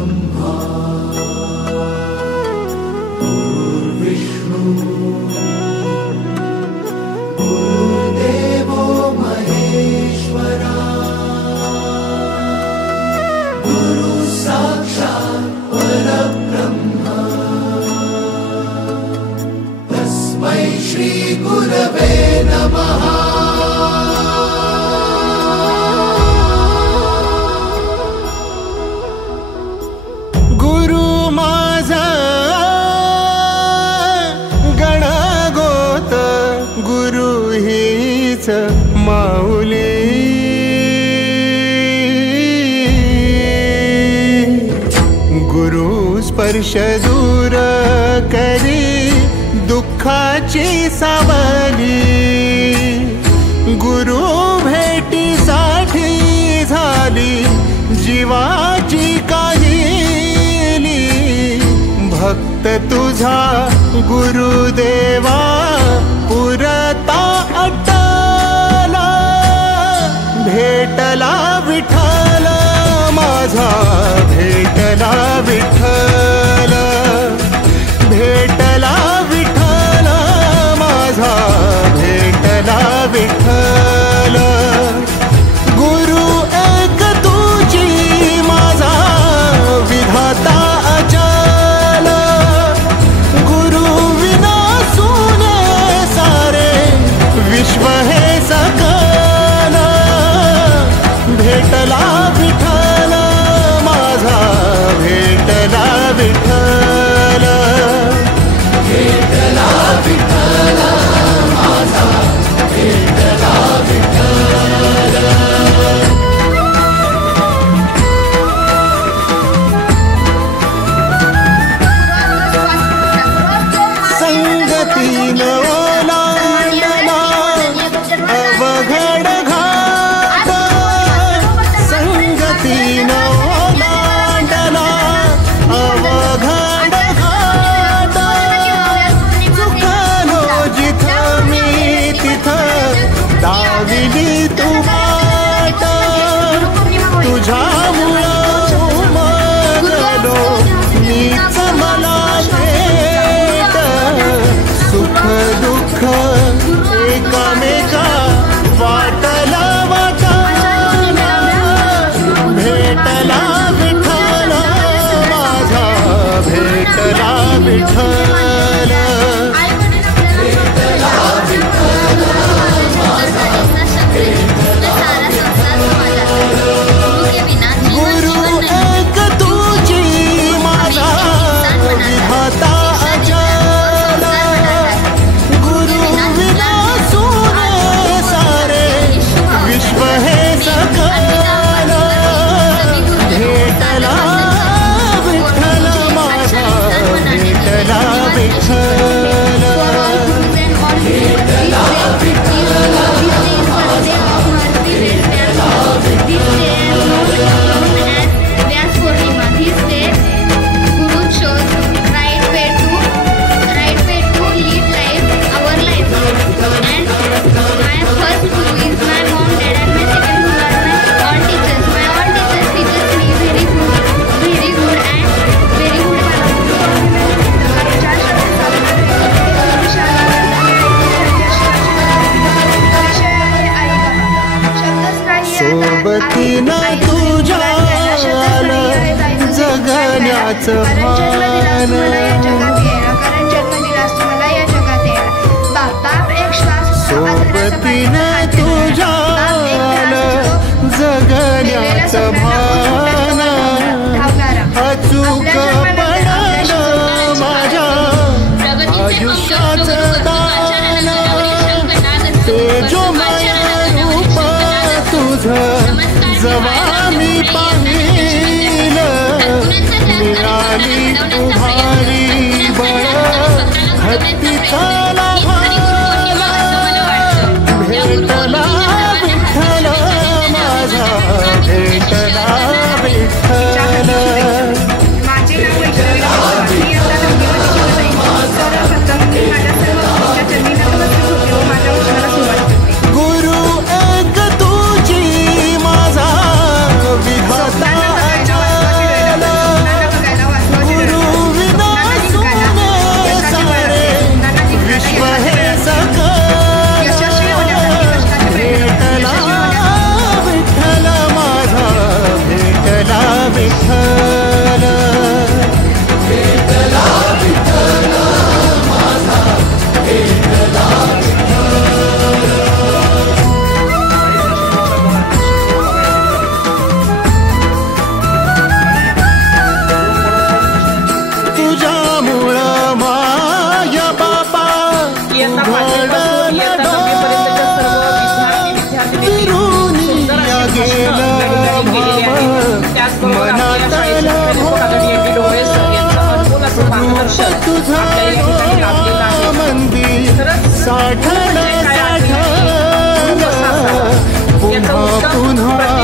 ब्रह्मा गुरुर्विष्णु गुरुर्देवो महेश्वरा गुरु साक्षात् परब्रह्म तस्मै श्री गुरवे नमः। माऊली गुरु स्पर्श दूर करी दुःखाची सावली गुरु भेटीसाठी झाली जीवाची काहिली भक्त तुझा गुरुदेवा पुरता अट्टला भेटला विठ्ठल माझा भेटला विठ्ठल भेटला विठ्ठल माझा भेटला विठ्ठल गुरु एक तुझी माझा विधाता अचल गुरु विना सुने सारे विश्व हे सकल भेटला विठ्ठल माझा भेटला विठ्ठल भेटला विठ्ठल माझा भेटला विठ्ठल। संगतीन ओलांडला अवघड घाट संगतीन ओलांडला अवघड घाट चुकलो जिथं मी तिथं दाविली तू वाट तुझ्यामुळं उमगलो मीच मला भेट सुख दुःख एकामेका वाटला वाटाला भेटला विठ्ठल माझा भेटला विठ्ठल गुरु एक तुझी माझा विधाता अचल गुरु विना सुने सारे विश्व हे सकल भेटला विठ्ठल माझा भेटला विठ्ठल भेटला Vitthal Vyas Purnima. This day, Guru shows right way to lead life, our life. And my first guru is my mom, dad, and my second guru are my all teachers. My all teachers teaches me very good and very good. सोबतीनं तुझ्या जगण्याचं भान सोबतीनं तुझ्या जगण्याचं भान अचूक पडलं माझ्या आयुष्याचं दान तेजोमय रूप तुझं जवा मी पाहिलं मिळाली उभारी बळ हत्तीचा लाभाला भेटला विठ्ठल माझा भेटला विठ्ठल गुरु एक तुझी माझा विधाता अचल पुन्हा